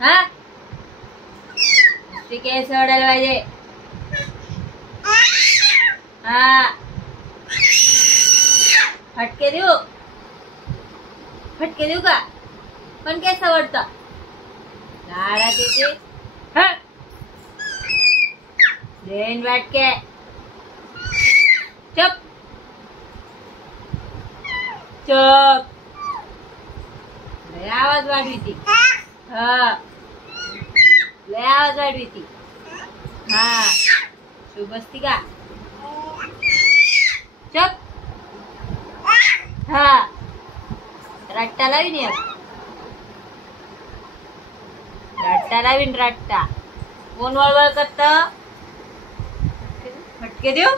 हा ती केस ओढायला पाहिजे. हा फटके देऊ का? पण केस आवडतं लाडा तिथे. देन फटके. चुप चुप. लय आवाज वाढवी ती. हा लय आवाज वाढवी ती. हा तू बसती का? चुप. हा रट्टा लावीन एक. रट्टा लावीन रट्टा. कोण वळवळ करत? फटके देऊ.